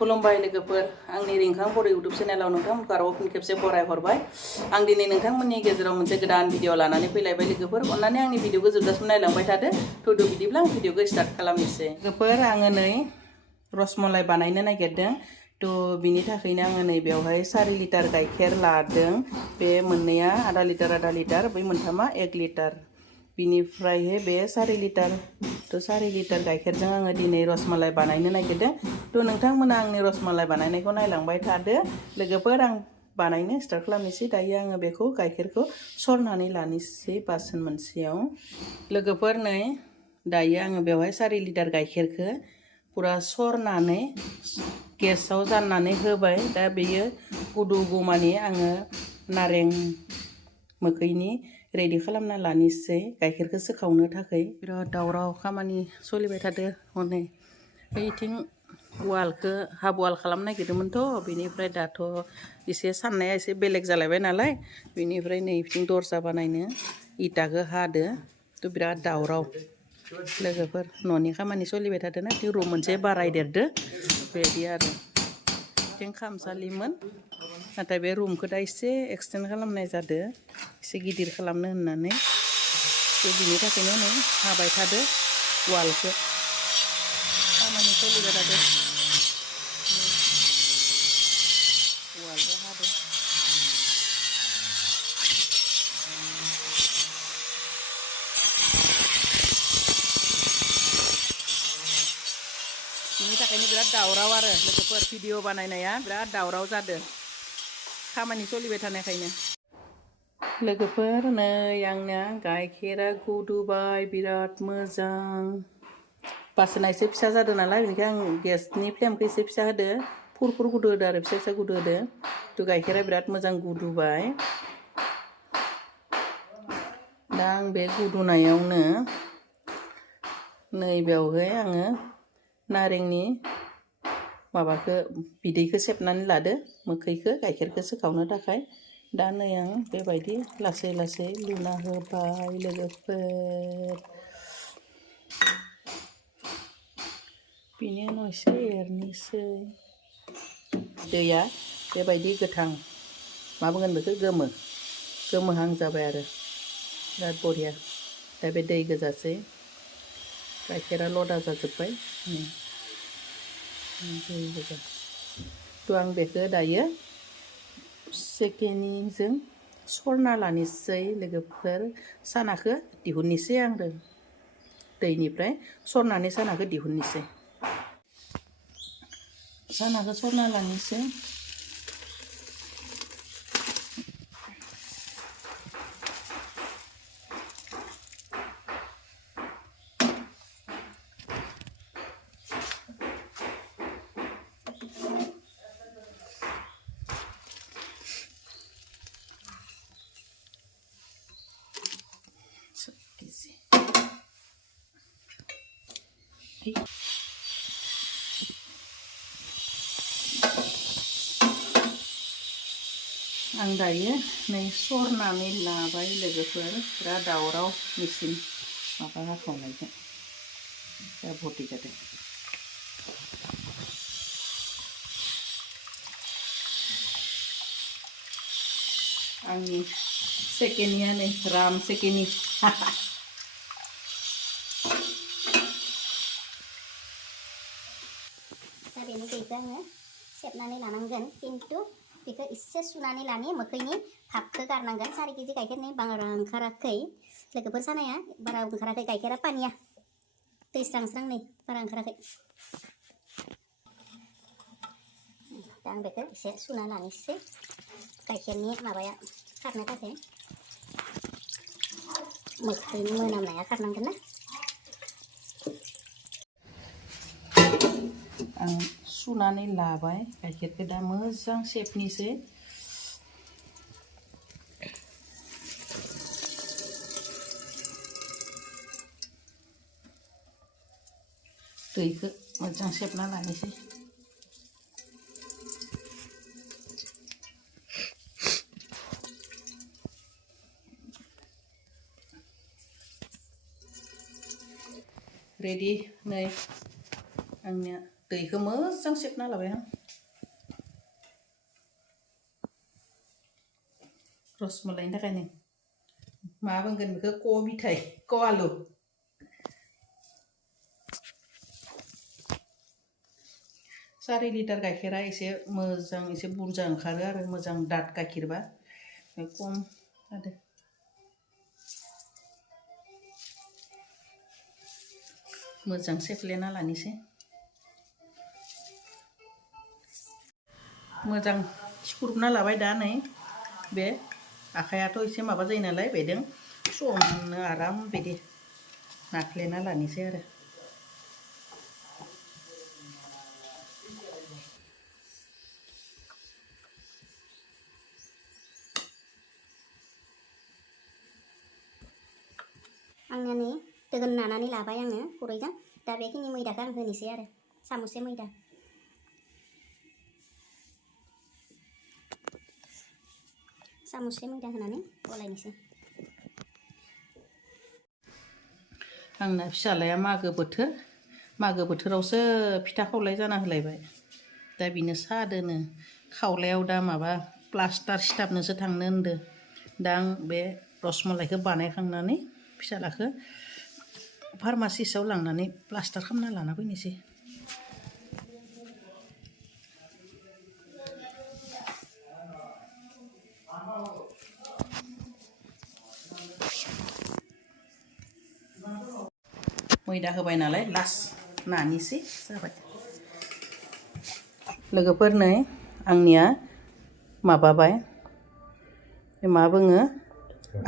खुलुमबाय लोगोफोर आंनि रिंखां बर' इउट्युब चेनेलाव नोंथांमोनखौ आरोबाव फिन खेबसे बरायहरबाय आं दिनै नोंथांमोननि गेजेराव मोनसे गोदान भिडिअ लानानै फैलायबाय लोगोफोर अन्नानै आंनि भिडिअखौ जोबजासिम नायलांबाय थादो थुदु बिदिब्ला आं भिडिअखौ स्टार्ट खालामनोसै लोगोफोर आङो नै रसमलाई बानायनो नागिरदों थ' बिनि थाखायनो आङो नै बेवहाय 4 लिटार गाइखेर लादों बे मोननैया आधा लिटार बै मोनथामा 1 लिटार बिनिफ्राय बे 4 लिटार थ' 4 लिटार गाइखेरजों आङो दिनै रसमलाई बानायनो नागिरदों थ' नोंथांमोना आंनि रसमलाई बानायनायखौ नायलांबाय थादो लोगोफोर आं बानायनो स्टार्ट खालामनोसै दायो आङो बेखौ गाइखेरखौ सरनानै लानोसै बासन मोनसेयाव लोगोफोर नै दायो आङो बेवहाय 4 लिटार गाइखेरखौ पुरा सरनानै गेसाव जाननानै होबाय दा बेयो गुदुगौमानि आङो नारें मोखैनि रेडि खालामना लानोसै गाइखेरखौ सोखावनो थाखाय बिराद दावराव खामानि सोलिबाय थादो हनै बैथिं वालखौ हाफ वाल खालामनो नागिरदोंमोनथ' बेनिफ्राय दाथ' एसे साननाया एसे बेलेग जालायबाय नालाय बेनिफ्राय नै बिथिं दरजा बानायनो इटाखौ हादो थ' बिराद दावराव लोगोफोर न'नि खामानि सोलिबाय थादोना बे रुम मोनसे बारायदेरदो बेबायदि आरो बिथिं खामसालिमोन नाथाय बे रुमखौ दा एसे एक्सटेन्ड खालामनाय जादों एसे गिदिर खालामनो होननानै थ' बिनि थाखायनो नै हाबाय थादो वालखौ खामानि सोलिबाय थादो वालखौ हादो बिनि थाखायनो बिराद दावराव आरो लोगोफोर भिडिअ बानायनाया बिराद दावराव जादों खामानि सोलिबाय थानायखायनो लोगोफोर नै आंना गाइखेरा गुदुबाय बिराद मोजां बासना एसे फिसा जादों नालाय बेनिखायनो आं गेसनि फ्लेमखौ एसे फिसा होदो फुरफुर गुदु होदो आरो फिसा गुदु होदो थ' गाइखेरा बिराद मोजां गुदुबाय दा आं बे गुदुनायावनो नै बेवहाय आङो नारेंनि माबाखौ बिदैखौ सेबनानै लादो मोखैखौ गाइखेरखौ सोखावनो थाखाय दा नै आं बेबायदि लासै लासै लुना होबाय लोगोफोर बिनि उनाव एसे एरनोसै दैया बेबायदि गोथां मा बुंगोन बेखौ गोमोहां जाबाय आरो बिराद बरिया दा बे दै गोजासै गाइखेरा लदा जाजोब्बाय दै गोजा थ' आं बेखौ दायो सेकेनिजों सरना लानोसै लोगोफोर सानाखौ दिहुननोसै आं दैनिफ्राय सरनानै सानाखौ दिहुननोसै सानाखौ सरना लानोसै आं दायो नै सरनानै लाबाय लोगोफोर बिराद दावराव मेचिन माबा हाखावनायजों दा भर्ति जादों आंनि सेकेनिया नै राम सेकेनि दा बेनि दैखौ आङो सेबनानै लानांगोन खिन्थु बेखौ एसे सुनानै लानि मोखैनि भाबखौ गारनांगोन 4 केजि गाइखेरनि बारा ओंखाराखै लोगोफोर सानाया बारा ओंखाराखै गाइखेरा पानिया दै स्रां नै बारा ओंखाराखै दा आं बेखौ एसे सुना लानोसै गाइखेरनि माबाया खारनो थाखाय मोखैनि मोनामनाया खारनांगोन ना आं सुनानै लाबाय गाइखेरखौ दा मोजां सेबनोसै दैखौ मोजां सेबना लानोसै रेडि नै आंनिया दैखौ मोजां सेबना लाबाय आं रसमलाइनि थाखायनो मा बुंगोन बेखौ क मिथाइ क आलु 4 लिटार गाइखेरा एसे मोजां एसे बुरजा ओंखारो आरो मोजां दाट गाइखेरबा खम जादों मोजां सेफ्लेना लानिसै मोजां सिखुरना लाबाय दा नै बे आखायाथ' एसे माबा जायो नालाय बेदों समनो आराम बिदि नाफ्लेना लानिसै आरो आंना नै दोगोन नानानै लाबाय आङो खुरैजों दा बेखिनि मैदाखौ आं होनोसै आरो सामुसे मैदा होनानै गलायनोसै आंना फिसालाया मागो बोथोरावसो फिथा खावलाय जाना होलायबाय दा बिनो सादोनो खावलायाव दा माबा प्लास्टार सिथाबनोसो थांनो होनदो दा आं बे रसमलाइखौ बानायखांनानै फिसालाखौ फार्मासिस्टआव लांनानै प्लास्टार खालामना लाना फैनोसै मैदा होबाय नालाय लास्ट नानिसै जाबाय लोगोफोर नै आंनिया माबाबाय मा बुङो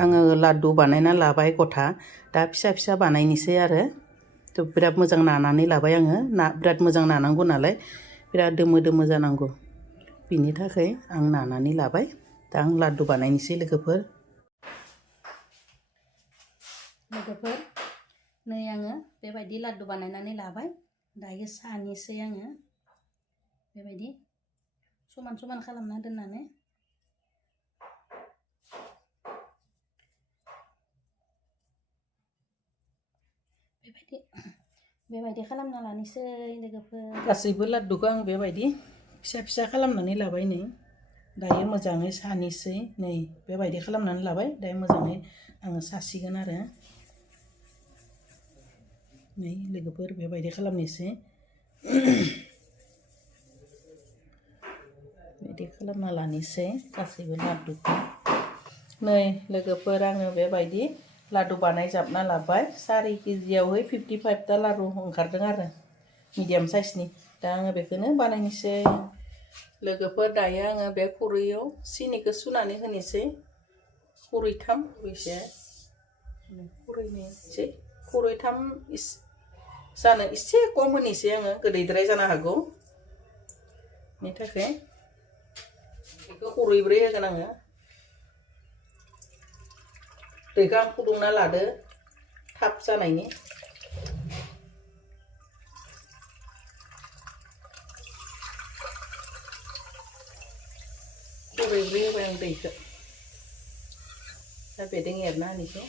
आङो लादु बानायना लाबाय गथा दा फिसा फिसा बानायनोसै आरो थ' बिराद मोजां नानानै लाबाय आङो बिराद मोजां नानांगौ नालाय बिराद दोमो जानांगौ बिनि थाखाय आं नानानै लाबाय दा आं लादु बानायनोसै लोगोफोर नै आङो बेबायदि लादु बानायनानै लाबाय दायो सानोसै आङो बेबायदि समान समान खालामना दोननानै बेबायदि खालामना लानोसै लोगोफोर गासैबो लादुखौ आं बेबायदि फिसा फिसा खालामनानै लाबाय नै दायो मोजाङै सानोसै नै बेबायदि खालामनानै लाबाय दायो मोजाङै आङो सासिगोन आरो नै लोगोफोर बेबायदि खालामनोसै बिदि खालामना लानोसै गासैबो लादुखौ नै लोगोफोर आङो बेबायदि लादु बानायजाबना लाबाय 4 केजियावहाय 55 टा लारु ओंखारदों आरो मिडियाम साइजनि दा आङो बेखौनो बानायनोसै लोगोफोर दायो आङो बे खुरैयाव सिनिखौ सुनानै होनोसै खुरैथाम बेसे खुरैनैसै खुरैथाम जानो एसे खम होनोसै आङो गोदैद्राय जानो हागौ बेनि थाखाय बेखौ खुरैब्रै होगोन आङो दैखौ आं फुदुंना लादो थाब जानायनि खुरैब्रै होबाय आं दैखौ दा बेदों एरना होनोसै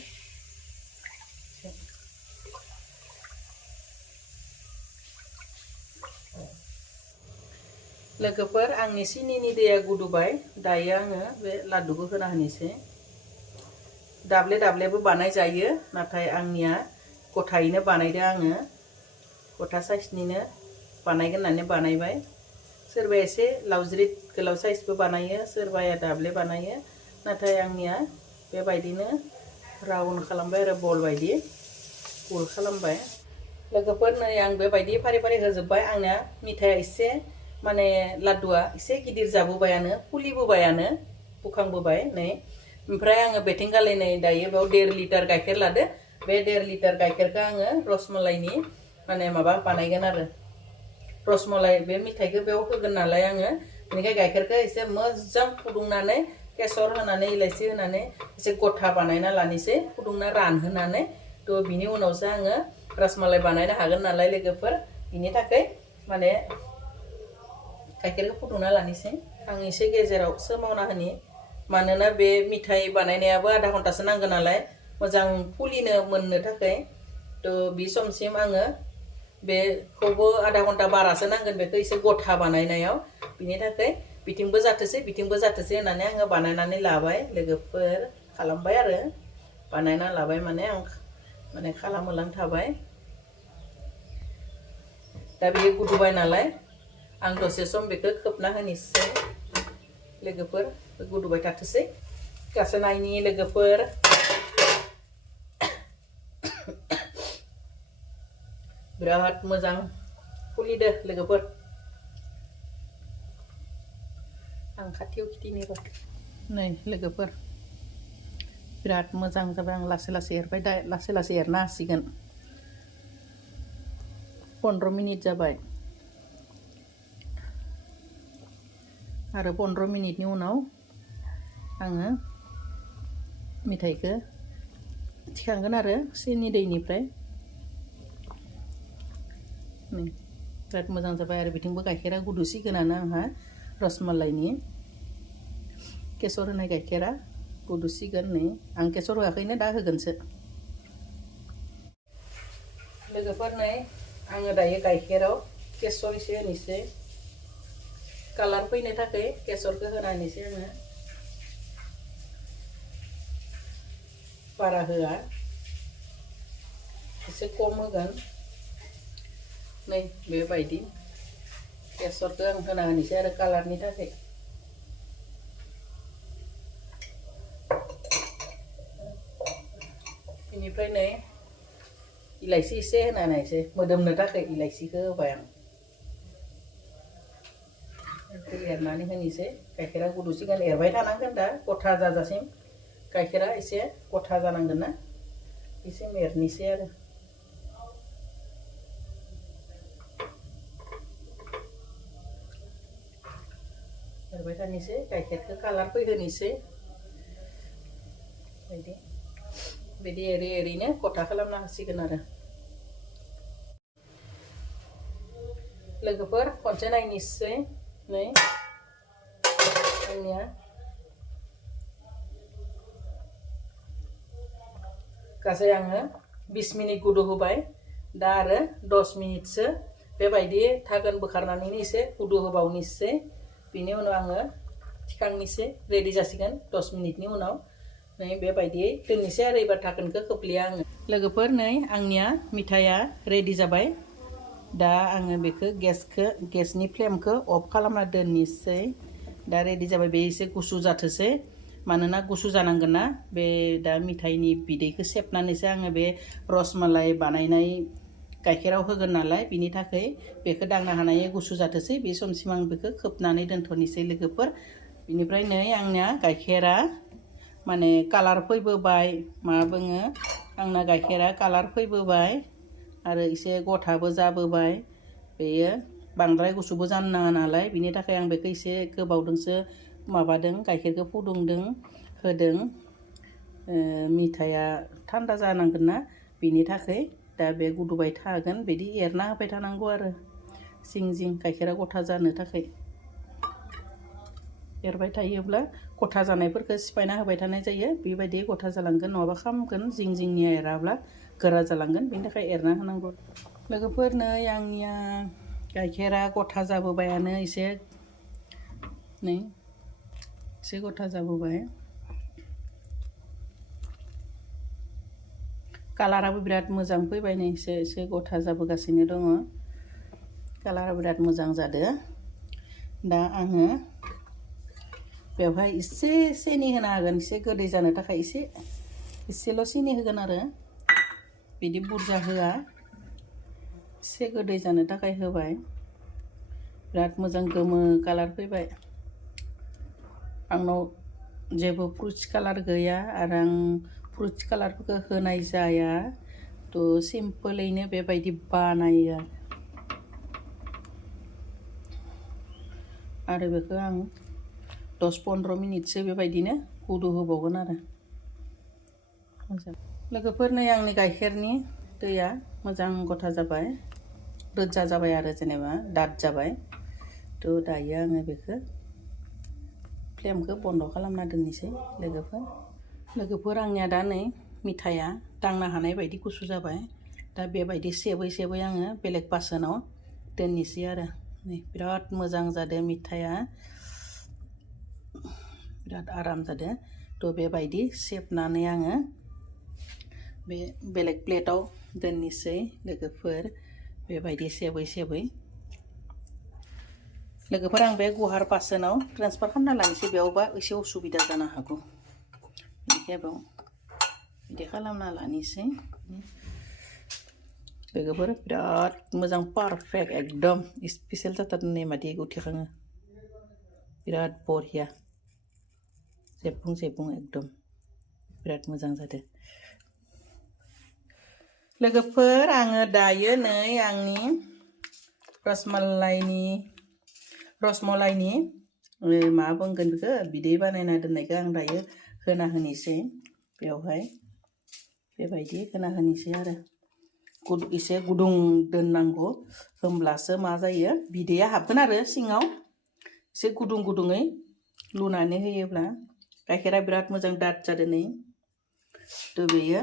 लोगोफोर आंनि सिनिनि दैया गुदुबाय दायो आङो बे लादुखौ होना होनोसै दाब्ले दाब्लेबो बानाय जायो नाथाय आंनिया गथायैनो बानायदो आङो गथा साइजनिनो बानायगोन होननानै बानायबाय सोरबा एसे लावज्रिद गोलाव साइजबो बानायो सोरबाया दाब्ले बानायो नाथाय आंनिया बेबायदिनो राउन्ड खालामबाय आरो बल बायदि गुल खालामबाय लोगोफोर नै आं बेबायदि फारि फारि होजोबबाय आंना मिथाइया एसे माने लादुआ एसे गिदिर जाबोबायानो फुलिबोबायानो बुखांबोबाय नै ओमफ्राय आङो बेथिंगालै नै दायो बेयाव 1.5 लिटार गाइखेर लादो बे 1.5 लिटार गाइखेरखौ आङो रसमलाइनि माने माबा बानायगोन आरो रसमलाइ बे मिथाइखौ बेयाव होगोन नालाय आङो बेनिखाय गाइखेरखौ एसे मोजां फुदुंनानै केसर होनानै इलाइसि होनानै एसे गथा बानायना लानोसै फुदुंना रानहोनानै थ' बिनि उनावसो आङो रसमलाइ बानायनो हागोन नालाय लोगोफोर बिनि थाखाय माने गाइखेरखौ फुदुंना लानोसै आं एसे गेजेराव सोमावना होनि मानोना बे मिथाइ बानायनायाबो आधा घन्टासो नांगौ नालाय मोजां फुलिनो मोननो थाखाय थ' बे समसिम आङो बेखौबो आधा घन्टा बारासो नांगोन बेखौ एसे गथा बानायनायाव बिनि थाखाय बिथिंबो जाथोसै होननानै आङो बानायनानै लाबाय लोगोफोर खालामबाय आरो बानायना लाबाय माने आं माने खालामहोलां थाबाय दा बेयो गुदुबाय नालाय आं दसे सम बेखौ खोबना होनोसै लोगोफोर गुदुबाय थाथोसै गासै नायनि लोगोफोर बिराद मोजां फुलिदो लोगोफोर आं खाथियाव खिथिनि र' नै लोगोफोर बिराद मोजां जाबाय आं लासै लासै एरबाय दा लासै लासै एरना होसिगोन 15 मिनिट जाबाय आरो 15 मिनिटनि उनाव आङो मिथाइखौ थिखांगोन आरो सिनि दैनिफ्राय बिराद मोजां जाबाय आरो बिथिंबो गाइखेरा गुदुसिगोनानो आंहा रसमालाइनि केसर होनाय गाइखेरा गुदुसिगोन नै आं केसर होआखैनो दा होगोनसो लोगोफोर नै आङो दायो गाइखेराव केसर एसे होनोसै कालार फैनो थाखाय केसरखौ होना होनोसै आङो बारा होआ एसे खम होगोन नै बेबायदि केसरखौ आं होना होनोसै आरो कालारनि थाखाय बेनिफ्राय नै इलाइसि एसे होना होनोसै मोदोमनो थाखाय इलाइसिखौ होबाय आं एरनानै होनोसै गाइखेरा गुदुसिगोन एरबाय थानांगोन दा गथा जाजासिम गाइखेरा एसे गथा जानांगोन ना एसे एरनोसै आरो एरबाय थानोसै गाइखेरखौ कालार फैहोनोसै बिदि एरै एरैनो गथा खालामना होसिगोन आरो लोगोफोर खनसे नायनोसै नै आंनिया गासै आङो 20 मिनिट गोदौ होबाय दा आरो 10 मिनिटसो बेबायदि थागोन बोखारनानै एसे गोदौ होबावनोसै बिनि उनाव आङो थिखांनोसै रेडि जासिगोन 10 मिनिटनि उनाव नै बेबायदियै दोननोसै आरो एबार थागोनखौ खोख्लिया आङो लोगोफोर नै आंनिया मिथाइया रेडि जाबाय दा आङो बेखौ गेसनि फ्लेमखौ अफ खालामना दोननोसै दा रेडि जाबाय बे एसे गुसु जाथोसै मानोना गुसु जानांगोन ना बे दा मिथाइनि बिदैखौ सेबनानैसो आङो बे रसमालाई बानायनाय गाइखेराव होगोन नालाय बिनि थाखाय बेखौ दांनो हानाय गुसु जाथोसै बे समसिम आं बेखौ खोबनानै दोनथ'नोसै लोगोफोर बेनिफ्राय नै आंनिया गाइखेरा माने कालार फैबोबाय मा बुङो आंना गाइखेरा कालार फैबोबाय आरो एसे गथाबो जाबोबाय बेयो बांद्राय गुसुबो जानो नाङा नालाय बिनि थाखाय आं बेखौ एसे गोबावदोंसो माबादों गाइखेरखौ फुदुंदों होदों मिथाइया थान्दा जानांगोन ना बिनि थाखाय दा बे गुदुबाय थागोन बिदि एरना होबाय थानांगौ आरो जिं जिं गाइखेरा गथा जानो थाखाय एरबाय थायोब्ला गथा जानायफोरखौ सिफायना होबाय थानाय जायो बेबायदि गथा जालांगोन नङाबा खामगोन जिं जिंनिया एराब्ला गोरा जालांगोन बेनि थाखाय एरना होनांगौ लोगोफोर नै आंनिया गाइखेरा गथा जाबोबायानो एसे नै एसे गथा जाबोबाय कालाराबो बिराद मोजां फैबाय नै एसे गथा जाबोगासिनो दङ कालारा बिराद मोजां जादों दा आङो बेवहाय एसे सिनि होना होगोन एसे गोदै जानो थाखाय एसेल' सिनि होगोन आरो बिदि बुरजा होआ एसे गोदै जानो थाखाय होबाय बिराद मोजां गोमो कालार फैबाय आंनाव जेबो फ्रुट्स कालार गैया आरो आं फ्रुट्स कालारफोरखौ होनाय जाया थ' सिम्पोलैनो बेबायदि बानायो आरो बेखौ आं 10-15 मिनिटसो बेबायदिनो गोदौ होबावगोन आरो लोगोफोर नै आंनि गाइखेरनि दैया मोजां गथा जाबाय रोजा जाबाय आरो जेनेबा दाद जाबाय थ' दायो आङो बेखौ फ्लेमखौ बन्द' खालामना दोननोसै लोगोफोर आंनिया दा नै मिथाइया दांनो हानाय बायदि गुसु जाबाय दा बेबायदि सेबै सेबै आङो बेलेग बासोनाव दोननोसै आरो नै बिराद मोजां जादों मिथाया बिराद आराम जादों थ' बेबायदि सेबनानै आङो बे बेलेग प्लेटाव दोननोसै लोगोफोर बेबायदि सेबै सेबै लोगोफोर आं बे गुवार बासोनाव ट्रेन्सफार खालामना लानोसै बेयावबा एसे उसुबिदा जानो हागौ बेनिखायनो बिदि खालामना लानोसै लोगोफोर बिराद मोजां पारफेक्ट एकदम स्पेसियेल जाथारनाय बादि उथिखाङो बिराद बरिया जेबुं जेबुं एकदम बिराद मोजां जादों लोगोफोर आङो दायो नै आंनि रसमलाइनि मा बुंगोन बेखौ बिदै बानायना दोननायखौ आं दायो होना होनोसै बेवहाय बेबायदि होना होनोसै आरो एसे गुदुं दोननांगौ होमब्लासो मा जायो बिदैया हाबगोन आरो सिङाव एसे गुदुं गुदुङै लुनानै होयोब्ला गाइखेरा बिराद मोजां दाद जादों नै थ' बेयो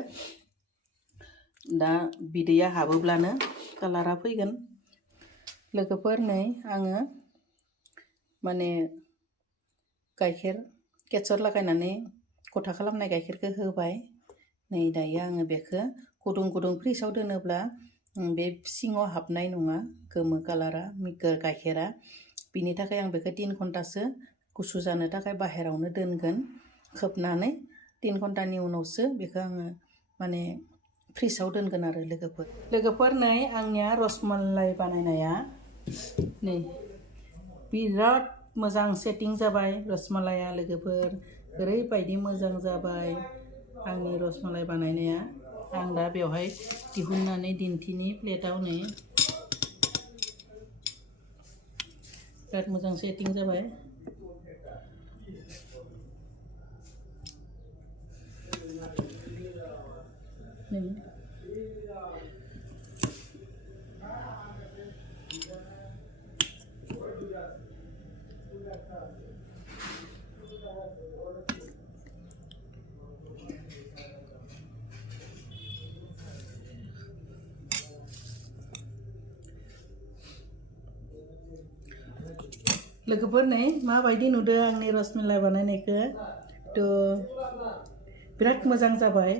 दा बिदैया हाबोब्लानो कालारा फैगोन लोगोफोर नै आङो माने गाइखेर केसर लागायनानै गथा खालामनाय गाइखेरखौ होबाय नै दायो आङो बेखौ गुदुं गुदुं फ्रिजआव दोनोब्ला बे सिङाव हाबनाय नङा गोमो कालारा गाइखेरा बिनि थाखाय आं बेखौ 3 घन्टासो गुसु जानो थाखाय बाहेरावनो दोनगोन खोबनानै 3 घन्टानि उनावसो बेखौ आङो माने फ्रिजआव दोनगोन आरो लोगोफोर नै आंनिया रसमलाई बानायनाया नै बिराद मोजां सेटिं जाबाय रसमलाइया लोगोफोर ओरैबायदि मोजां जाबाय आंनि रसमलाई बानायनाया आं दा बेवहाय दिहुननानै दिन्थिनि प्लेटाव नै बिराद मोजां सेटिं जाबाय नै लोगोफोर नै माबायदि नुदों आंनि रसमलाई बानायनायखौ थ' बिराद मोजां जाबाय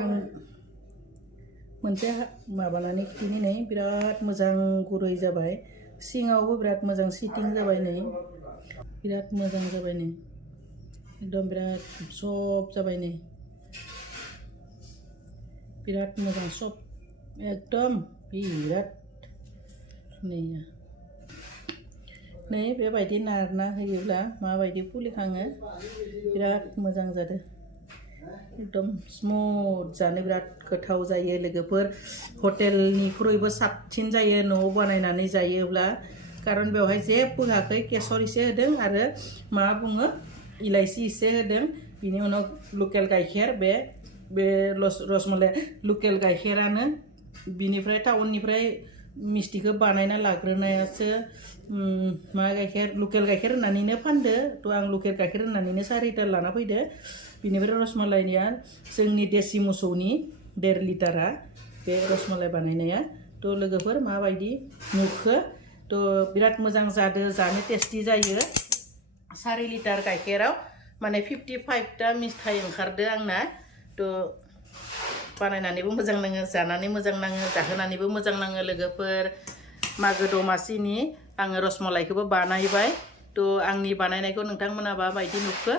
आं मोनसे माबानानै खिथिनि नै बिराद मोजां गुरै जाबाय सिङावबो बिराद मोजां सिटिं जाबाय नै बिराद मोजां जाबाय नै एकदम बिराद सब जाबाय नै बिराद मोजां सब एकदम बिराद नै बेबायदि नारना होयोब्ला माबायदि फुलिखाङो बिराद मोजां जादों एकदम स्मुथ जानो बिराद गोथाव जायो लोगोफोर हटेलनिख्रुइबो साबसिन जायो न'आव बानायनानै जायोब्ला खारन बेवहाय जेबो होआखै केसर एसे होदों आरो मा बुङो इलाइसि एसे होदों बिनि उनाव लकेल गाइखेर बे रसमलाई लकेल गाइखेरानो बिनिफ्राय टाउननिफ्राय मिस्टिखौ बानायना लाग्रोनायासो मा गाइखेर लकेल गाइखेर होननानैनो फानदो थ' आं लकेल गाइखेर होननानैनो 4 लिटार लाना फैदो बिनिफ्राय रसमलाइनिया जोंनि देसि मोसौनि 1.5 लिटारा बे रसमलाई बानायनाया थ' लोगोफोर माबायदि नुखो थ' बिराद मोजां जादो जानो टेस्टि जायो 4 लिटार गाइखेराव माने 55टा मिथाइ ओंखारदो आंना थ' बानायनानैबो मोजां नाङो जानानै मोजां नाङो जाहोनानैबो मोजां नाङो लोगोफोर मागो दमासिनि आङो रसमलाइखौबो बानायबाय थ' आंनि बानायनायखौ नोंथांमोना माबायदि नुखो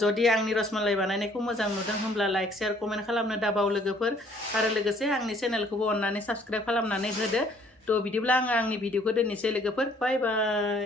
जुदि आंनि रसमलाई बानायनायखौ मोजां नुदों होमब्ला लाइक शेयार कमेन्ट खालामनो दाबाव लोगोफोर आरो लोगोसे आंनि चेनेलखौबो अननानै साबस्क्राइब खालामनानै होदो थ' बिदिब्ला आङो आंनि भिडिअखौ दोननोसै लोगोफोर बाय बाय